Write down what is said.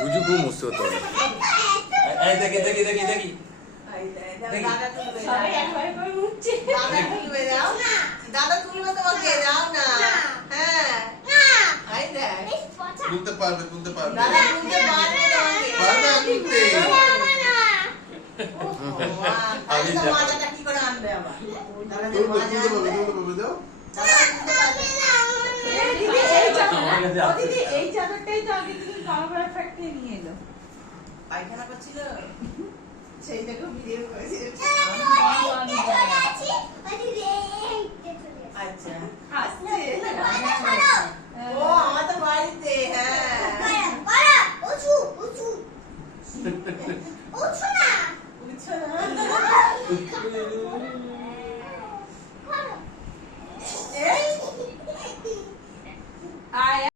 বুঝু খুব মস্ত হতো। এই দেখি দেখি দেখি দেখি দাদা তুলবে যাও না, দাদা তুলবে তোমাকে, যাও না। হ্যাঁ আই দেখ তুলতে পারবে তুলতে পারবে দাদা তুলতে পারবে তোমাকে, পারবে তুলতে আজকে মাজাটা কি করে আনবে আবার, দাদা যে তুলতে মাজা তুলতে আনবে, পারবে দাও দাদা তুলতে পারবে না। এই চাদরটাই তো আগে তুমি কারবার ফ্যাক্টরি নিয়ে এলো। পায়খানা করছিল সেই দেখো ভিডিও করেছিল। আচ্ছা আসছে ও আমাদের বাড়িতে। হ্যাঁ উঠছো না।